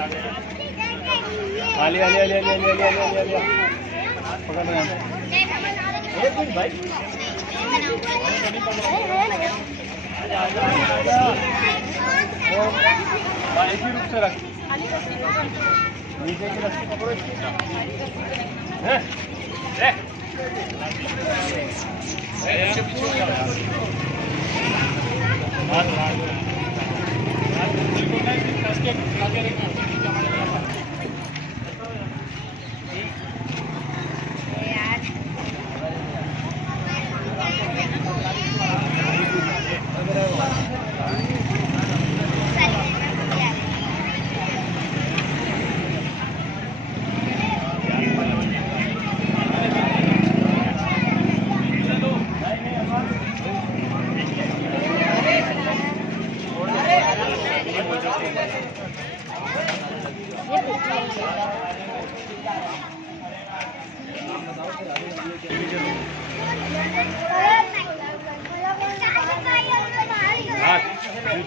आलिया आलिया आलिया आलिया आलिया आलिया आलिया पकड़ रहे हैं एक मिनट भाई एक ही रूप से रख नीचे की रस्सी पकड़ो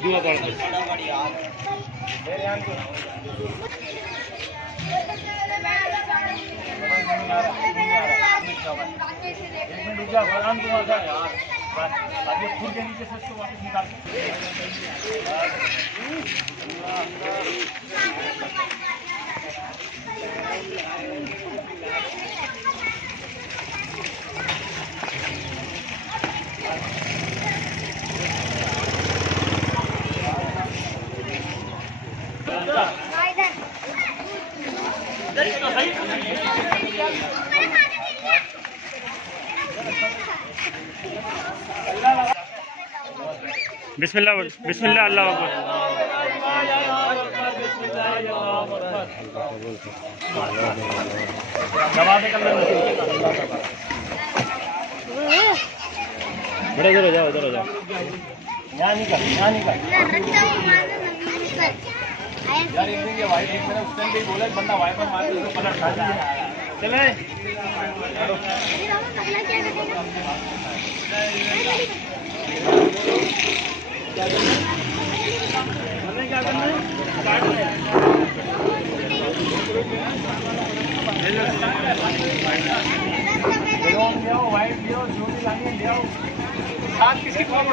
दुआ पढ़ दो अभी खुद के नीचे से उसको वापस निकाल बिस्मिल्लाह बिस्मिल्लाह अल्लाह अकबर। बड़े इधर हो जाओ इधर हो जाओ यहाँ निकल यार एक दिन ये वाइट एक मैंने उस टाइम भी बोला बंदा वाइपर मार के उसको पलट खा जाए चले हमें क्या करना है वाइट लियो जो भी लानी है ले आओ साथ किसकी फॉर्म